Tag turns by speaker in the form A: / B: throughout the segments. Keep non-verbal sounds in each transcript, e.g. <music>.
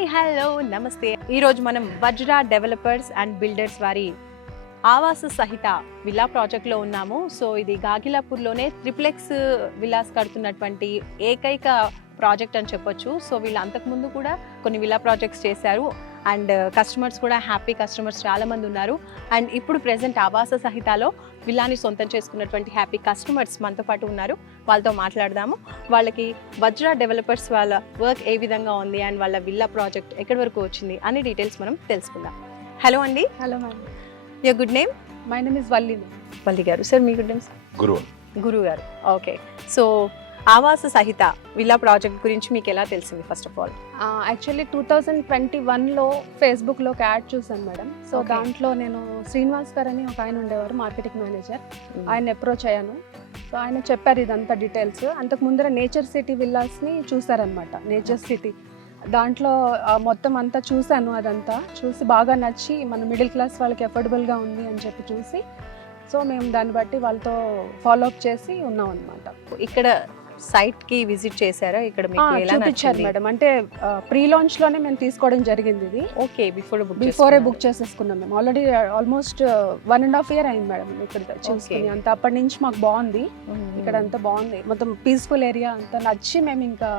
A: Hi hello నమస్తే. ఈరోజు మనం వజ్రా డెవలపర్స్ అండ్ బిల్డర్స్ వారి ఆవాస సహిత విల్లా ప్రాజెక్ట్లో ఉన్నాము. సో ఇది గాగిలాపూర్లోనే త్రిప్లెక్స్ విల్లాస్ కడుతున్నటువంటి ఏకైక ప్రాజెక్ట్ అని చెప్పొచ్చు. సో వీళ్ళు అంతకుముందు కూడా కొన్ని విల్లా ప్రాజెక్ట్స్ చేశారు. అండ్ కస్టమర్స్ కూడా హ్యాపీ కస్టమర్స్ చాలామంది ఉన్నారు. అండ్ ఇప్పుడు ప్రెసెంట్ ఆవాస సహితలో విల్లాని సొంతం చేసుకున్నటువంటి హ్యాపీ కస్టమర్స్ మనతో పాటు ఉన్నారు. వాళ్ళతో మాట్లాడదాము. వాళ్ళకి వజ్రా డెవలపర్స్ వాళ్ళ వర్క్ ఏ విధంగా ఉంది అండ్ వాళ్ళ విల్లా ప్రాజెక్ట్ ఎక్కడి వరకు వచ్చింది అన్ని డీటెయిల్స్ మనం తెలుసుకుందాం. హలో అండి.
B: Hello ma'am.
A: Your good name
B: my name is Valli
A: Valli గారు. సార్ మీ గుడ్ నేమ్
C: గురువు
A: గురువు గారు. ఓకే సో ఆవాస సహిత విల్లా ప్రాజెక్ట్ గురించి మీకు ఎలా తెలిసింది first of all
B: actually two thousand twenty వన్లో ఫేస్బుక్లో ఒక యాడ్ చూసాను మేడం. సో. దాంట్లో నేను శ్రీనివాస్ గారు అని ఒక ఆయన ఉండేవారు మార్కెటింగ్ మేనేజర్ ఆయన అప్రోచ్ అయ్యాను. సో ఆయన చెప్పారు ఇదంతా డీటెయిల్స్ అంతకు ముందర నేచర్ సిటీ విల్లాస్ని చూసారనమాట నేచర్ సిటీ దాంట్లో మొత్తం అంతా చూశాను అదంతా. చూసి బాగా నచ్చి మన మిడిల్ క్లాస్ వాళ్ళకి అఫోర్డబుల్గా ఉంది అని చెప్పి చూసి సో మేము దాన్ని బట్టి వాళ్ళతో ఫాలో అప్ చేసి ఉన్నాం అనమాట
A: ఇక్కడ సైట్కి విజిట్ చేశారా? ఇక్కడ మీకు ఎలా
B: చూపించారు మేడం. అంటే ప్రీ లాంచ్లోనే మేము తీసుకోవడం జరిగింది ఇది.
A: ఓకే బిఫోర్ బుక్
B: బిఫోరే బుక్ చేసేసుకున్నాం మేము. Already almost one and half year అయింది మేడం ఇక్కడ చూసుకుని. అంత అప్పటి నుంచి మాకు బాగుంది. ఇక్కడ అంతా బాగుంది. మొత్తం పీస్ఫుల్ ఏరియా అంతా నచ్చి మేము ఇంకా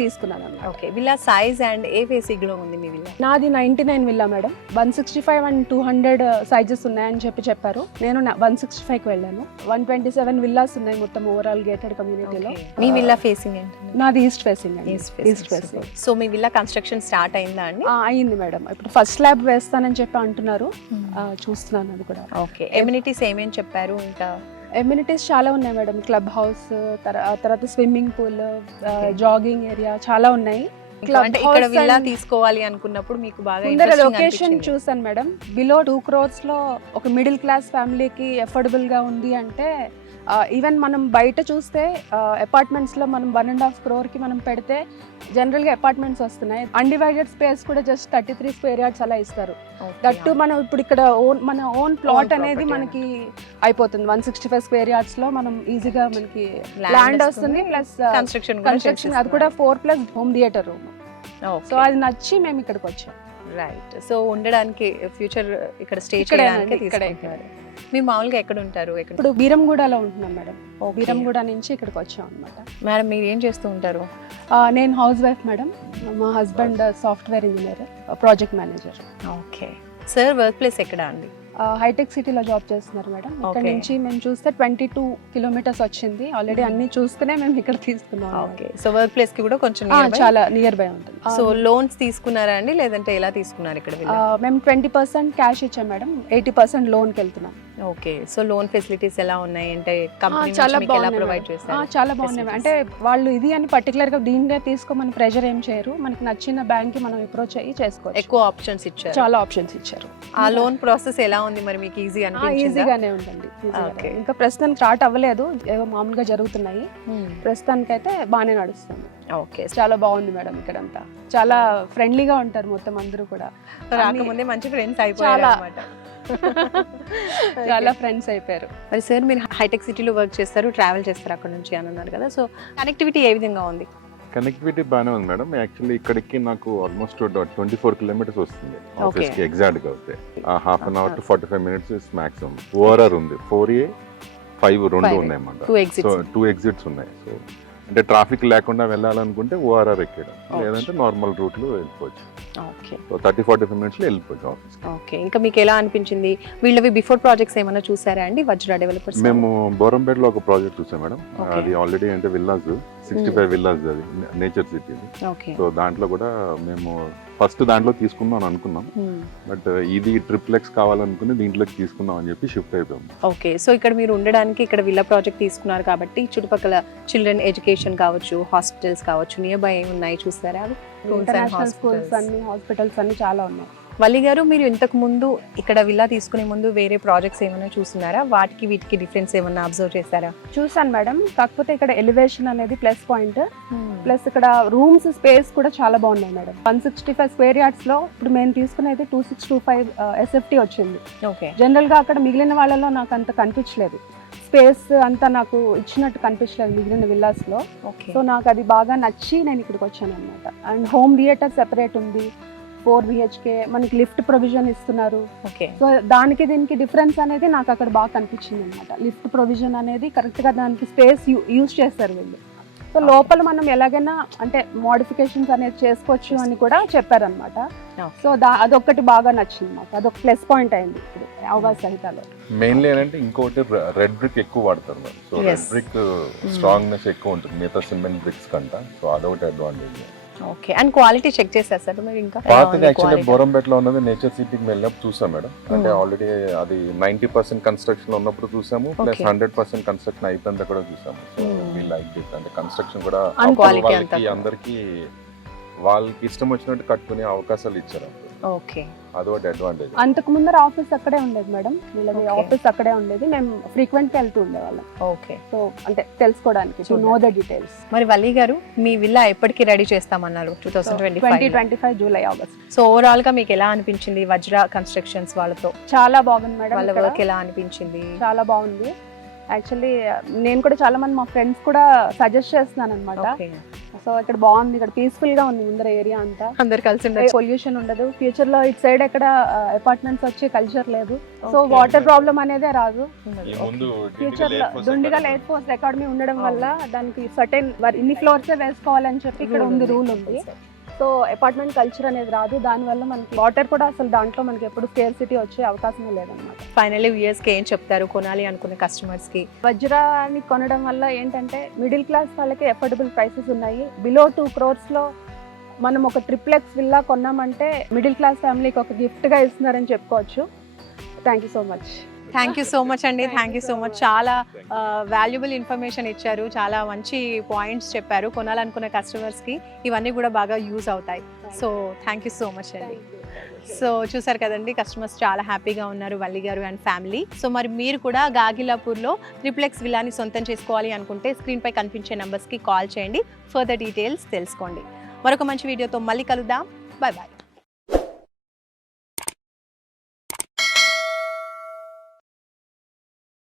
A: తీసుకున్నాం. ఓకే విల్లా సైజ్ అండ్ ఏ ఫేసింగ్లో ఉంది మీ విల్లా?
B: నాది ninety nine villa madam. One sixty five and two hundred sizes ఉన్నాయని చెప్పి చెప్పారు. నేను వన్ సిక్స్టీ ఫైవ్కి వెళ్ళాను. వన్ ట్వంటీ సెవెన్ విల్లాస్ ఉన్నాయి మొత్తం ఓవరాల్ గేటెడ్ కమ్యూనిటీలో
A: మీ విల్లా ఫేసింగ్ ఏంటండి
B: నాది ఈస్ట్ ఫేసింగ్ అండి. ఈస్ట్. ఫేసింగ్
A: సో మీ విల్లా కన్స్ట్రక్షన్ స్టార్ట్ అయిందా అండి?
B: అయింది మేడం. ఇప్పుడు ఫస్ట్ ల్యాబ్ వేస్తానని చెప్పి అంటున్నారు. ఆ, చూస్తున్నాను అది కూడా.
A: ఓకే. ఎమ్యూనిటీస్ ఏమేం చెప్పారు ఇంకా?
B: ఎమ్యూనిటీస్ చాలా ఉన్నాయి మేడం. క్లబ్ హౌస్ తర్వాత స్విమ్మింగ్ పూల్. జాగింగ్ ఏరియా చాలా ఉన్నాయి.
A: అంటే ఇక్కడ విల్లా తీసుకోవాలి అనుకున్నప్పుడు మీకు బాగా
B: లొకేషన్. చూసాను మేడం. బిలో టూ క్రోర్స్లో ఒక మిడిల్ క్లాస్ ఫ్యామిలీకి అఫోర్డబుల్గా ఉంది అంటే ఈవెన్ మనం బయట చూస్తే అపార్ట్మెంట్స్లో మనం వన్ అండ్ హాఫ్ క్రోర్కి మనం పెడితే జనరల్గా అపార్ట్మెంట్స్ వస్తున్నాయి. అన్డివైడెడ్ స్పేస్ కూడా just thirty three square yards అలా ఇస్తారు. దట్టు. మనం ఇప్పుడు ఇక్కడ ఓన్ మన ఓన్ ప్లాట్ అనేది మనకి అయిపోతుంది. వన్ సిక్స్టీ ఫైవ్ స్క్వేర్ యార్డ్స్లో మనం ఈజీగా మనకి ల్యాండ్
A: వస్తుంది,
B: ప్లస్
A: కన్స్ట్రక్షన్
B: కన్స్ట్రక్షన్ అది కూడా four plus home theatre room so అది నచ్చి మేము ఇక్కడికి వచ్చాం.
A: రైట్ సో ఉండడానికి ఫ్యూచర్ ఇక్కడ స్టే చేయడానికి
B: ఇక్కడే,
A: మీరు మామూలుగా ఎక్కడ ఉంటారు? ఎక్కడ
B: ఇప్పుడు బీరంగూడలో ఉంటున్నాం మేడం.
A: Okay.
B: బీరంగూడ నుంచి ఇక్కడికి వచ్చాం అనమాట
A: మేడం మీరు ఏం చేస్తూ ఉంటారు?
B: నేను హౌస్ వైఫ్ మేడం. మా husband software engineer project manager.
A: Okay sir work place ఎక్కడ అండి?
B: హైటెక్ సిటీలో జాబ్ చేస్తున్నారు మేడం. ఇక్కడ. నుంచి మేము చూస్తే ట్వంటీ టూ కిలోమీటర్స్ వచ్చింది ఆల్రెడీ అన్ని చూస్తేనే మేము ఇక్కడ తీసుకున్నాం.
A: ఓకే సో వర్క్ ప్లేస్కి కూడా కొంచెం?
B: చాలా నియర్ బై ఉంటుంది
A: సో లోన్స్ తీసుకున్నారా అండి? లేదంటే ఎలా తీసుకున్నారు ఇక్కడ
B: మేము ట్వంటీ పర్సెంట్ క్యాష్ ఇచ్చాం మేడం. ఎయిటీ పర్సెంట్ లోన్కి వెళ్తున్నాం.
A: ఓకే సో లోన్ ఫెసిలిటీస్ ఎలా ఉన్నాయి? అంటే కంపెనీ
B: చాలా
A: ఎలా
B: బాగున్నాయి
A: ప్రొవైడ్ చేస్తారు
B: చాలా బాగున్నాయి అంటే వాళ్ళు ఇది అని పర్టికులర్గా దీనినే తీసుకోమని ప్రెషర్ ఏం చేయరు. మనకి నచ్చిన బ్యాంక్కి మనం అప్రోచ్ అయ్యి చేసుకోవచ్చు.
A: ఎక్కువ ఆప్షన్స్ ఇచ్చారు.
B: చాలా ఆప్షన్స్ ఇచ్చారు.
A: ఆ లోన్ ప్రాసెస్ ఎలా ఉంది మరి మీకు ఈజీ
B: ఈజీగానే ఉందండి.
A: Okay.
B: ఇంకా ప్రస్తుతానికి స్టార్ట్ అవ్వలేదు ఏవో మామూలుగా జరుగుతున్నాయి. ప్రస్తుతానికైతే బాగానే నడుస్తుంది.
A: ఓకే
B: చాలా బాగుంది మేడం ఇక్కడంతా. చాలా ఫ్రెండ్లీగా ఉంటారు మొత్తం అందరూ కూడా.
A: రాకముందే మంచి ఫ్రెండ్స్ అయిపోయారు
B: చాలా <laughs> ఫ్రెండ్స్ అయిపోయారు.
A: మరి సార్ మీరు హైటెక్ సిటీలో వర్క్ చేస్తారు ట్రావెల్ చేస్తారు అక్కడ నుంచి అని అన్నారు కదా. సో కనెక్టివిటీ ఏ విధంగా ఉంది?
C: కనెక్టివిటీ బాగానే ఉంది మేడం. యాక్చువల్లీ ఇక్కడికి నాకు ఆల్మోస్ట్ ట్వంటీ ఫోర్ కిలోమీటర్స్ వస్తుంది ఆఫీస్కి ఎగ్జాక్ట్గా అవుతాయి half an hour to forty five minutes is maximum ORR ఉంది. ఫోర్ ఏ ఫైవ్ రెండు. ఉన్నాయి అన్నమాట. సో టూ ఎగ్జిట్స్ ఉన్నాయి. సో అంటే ట్రాఫిక్ లేకుండా వెళ్ళాలనుకుంటే ఓఆర్ఆర్ ఎక్కడం. లేదంటే నార్మల్ రూట్లో వెళ్ళిపోవచ్చు. థర్టీ ఫార్టీ ఫైవ్ మినిట్స్లో వెళ్ళిపోవచ్చు ఆఫీస్
A: ఓకే ఇంకా మీకు ఎలా అనిపించింది? వీళ్ళవి బిఫోర్ ప్రాజెక్ట్స్ ఏమైనా చూసారా అండి? వజ్రా డెవలపర్స్
C: మేము బోరంపేటలో ఒక ప్రాజెక్ట్ చూసాం మేడం. అది ఆల్రెడీ అంటే విల్లాస్ సిక్స్టీ ఫైవ్ విల్లాస్ అది నేచర్ సిటీ
A: ఓకే
C: సో దాంట్లో కూడా మేము ఫస్ట్ దాంట్లో తీసుకుందాం అని అనుకున్నాం. బట్ ఇది ట్రిప్లెక్స్ కావాలనుకుని దీంట్లోకి తీసుకుందాం అని చెప్పి షిఫ్ట్ అయిపోయాం.
A: ఓకే సో ఇక్కడ మీరు ఉండడానికి ఇక్కడ విల్లా ప్రాజెక్ట్ తీసుకున్నారు కాబట్టి చుట్టుపక్కల చిల్డ్రన్ ఎడ్యుకేషన్ కావచ్చు హాస్పిటల్స్ కావచ్చు నియర్ బై ఉన్నాయి చూసారా? And
B: international schools. అన్ని హాస్పిటల్స్ అన్ని చాలా ఉన్నాయి.
A: వల్లి గారు మీరు ఇంతకు ముందు ఇక్కడ విల్లా తీసుకునే ముందు వేరే ప్రాజెక్ట్స్ ఏమైనా చూస్తున్నారా? వాటికి వీటికి డిఫరెన్స్ ఏమైనా అబ్జర్వ్ చేస్తారా?
B: చూసాను మేడం. కాకపోతే ఇక్కడ ఎలివేషన్ అనేది ప్లస్ పాయింట్ ప్లస్ ఇక్కడ రూమ్స్ స్పేస్ కూడా చాలా బాగున్నాయి madam. One sixty five square యార్డ్స్లో ఇప్పుడు మేము తీసుకునేది two six two five SFT వచ్చింది.
A: ఓకే
B: జనరల్గా అక్కడ మిగిలిన వాళ్ళలో నాకు అంత కనిపించలేదు. స్పేస్ అంతా నాకు ఇచ్చినట్టు కనిపించలేదు మిగిలిన విల్లాస్లో సో నాకు అది బాగా నచ్చి నేను ఇక్కడికి వచ్చాను అనమాట అండ్ హోమ్ థియేటర్ సెపరేట్ ఉంది. ఫోర్ బిహెచ్కే మనకి లిఫ్ట్ ప్రొవిజన్ ఇస్తున్నారు.
A: ఓకే.
B: సో దానికి దీనికి డిఫరెన్స్ అనేది నాకు అక్కడ బాగా కనిపించింది అనమాట లిఫ్ట్ ప్రొవిజన్ అనేది కరెక్ట్గా దానికి స్పేస్ యూజ్ చేస్తారు వీళ్ళు. సో లోపల మనం ఎలాగైనా అంటే మోడిఫికేషన్స్ అనేది చేసుకోవచ్చు అని కూడా చెప్పారనమాట. సో దా అదొక్కటి బాగా నచ్చింది మాకు అదొక ప్లస్ పాయింట్ అయింది ఇప్పుడు అవకాశ సహితాలో.
C: మెయిన్లీ ఏంటంటే ఇంకోటి రెడ్ బ్రిక్ ఎక్కువ వాడతారు madam so. Red brick strongness ఎక్కువ ఉంటుంది. మిగతా సిమెంట్ బ్రిక్స్ కంట. సో అదొకటి advantage
A: okay and quality check చేశారు సార్ మీరు ఇంకా
C: పాతది యాక్చువల్లీ బోరంపేటలో ఉన్నది నేచర్ సిటీకి వెళ్ళినప్పుడు చూసాం మేడం అంటే
A: Hmm.
C: ఆల్రెడీ అది నైన్టీ పర్సెంట్ కన్స్ట్రక్షన్ ఉన్నప్పుడు చూసాము ప్లస్. హండ్రెడ్ పర్సెంట్ కన్స్ట్రక్షన్ అయిపోయింది కూడా చూసాము సో
A: Hmm.
C: లైక్ ఇట్ అంటే కన్స్ట్రక్షన్ కూడా. అందరికి వాళ్ళకి ఇష్టం వచ్చినట్టు కట్టుకునే అవకాశాలు ఇచ్చారు
A: ఓకే.
C: అదొకటి అడ్వాంటేజ్
B: అంతకు ముందర ఆఫీస్ అక్కడే ఉండేది మేడం. వీళ్ళది. ఆఫీస్ అక్కడే ఉండేది. మేము ఫ్రీక్వెంట్గా వెళ్తూ ఉండేవాళ్ళం.
A: ఓకే.
B: సో అంటే తెలుసుకోవడానికి టు నో ద డీటెయిల్స్
A: మరి వల్లి గారు మీ విల్లా ఎప్పటికి రెడీ చేస్తామన్నారు? Two thousand twenty
B: twenty twenty five July August.
A: So ఓవరాల్గా మీకు ఎలా అనిపించింది వజ్ర కన్స్ట్రక్షన్స్ వాళ్ళతో?
B: చాలా బాగుంది మేడం
A: వాళ్ళ. వర్క్ ఎలా అనిపించింది?
B: చాలా బాగుంది. యాక్చువల్లీ నేను కూడా చాలా మంది మా ఫ్రెండ్స్ కూడా సజెస్ట్ చేస్తున్నాను అనమాట
A: ఓకే.
B: సో ఇక్కడ బాగుంది. ఇక్కడ పీస్ఫుల్గా ఉంది ముందర ఏరియా అంతా.
A: అందరు కలిసి ఉండొచ్చు.
B: పొల్యూషన్ ఉండదు. ఫ్యూచర్లో ఇటు సైడ్ ఎక్కడ అపార్ట్మెంట్స్ వచ్చే కల్చర్ లేదు. సో. వాటర్ ప్రాబ్లం అనేదే రాదు. ఫ్యూచర్లో దుండిగా ఎయిర్ ఫోర్స్ అకాడమీ ఉండడం వల్ల దానికి సర్టెన్ ఇన్ని ఫ్లోర్స్ వేసుకోవాలని చెప్పి ఇక్కడ ఉంది రూల్ ఉంది. సో అపార్ట్మెంట్ కల్చర్ అనేది రాదు. దానివల్ల మనకి వాటర్ కూడా అసలు దాంట్లో మనకి ఎప్పుడు స్కేర్ సిటీ వచ్చే అవకాశమే లేదన్నమాట.
A: ఫైనల్లీ వ్యూయర్స్కి ఏం చెప్తారు? కొనాలి అనుకునే కస్టమర్స్కి.
B: వజ్రాన్ని కొనడం వల్ల ఏంటంటే మిడిల్ క్లాస్ వాళ్ళకి ఎఫోర్డబుల్ ప్రైసెస్ ఉన్నాయి. బిలో టూ క్రోర్స్లో మనం ఒక ట్రిప్లెక్స్ విల్లా కొన్నామంటే మిడిల్ క్లాస్ ఫ్యామిలీకి ఒక గిఫ్ట్గా ఇస్తున్నారని చెప్పుకోవచ్చు. Thank you so much
A: thank you so much అండి థ్యాంక్ యూ సో మచ్ చాలా వాల్యుబుల్ ఇన్ఫర్మేషన్ ఇచ్చారు. చాలా మంచి పాయింట్స్ చెప్పారు. కొనాలనుకునే customers కి ఇవన్నీ కూడా బాగా యూజ్ అవుతాయి. So thank you so much అండి సో చూసారు కదండి కస్టమర్స్ చాలా హ్యాపీగా ఉన్నారు వల్లి గారు అండ్ ఫ్యామిలీ సో మరి మీరు కూడా గాగిలాపూర్లో త్రిప్లెక్స్ విలాని సొంతం చేసుకోవాలి అనుకుంటే స్క్రీన్పై కనిపించే numbers కి కాల్ చేయండి. ఫర్దర్ డీటెయిల్స్ తెలుసుకోండి. మరొక మంచి వీడియోతో మళ్ళీ కలుద్దాం. Bye bye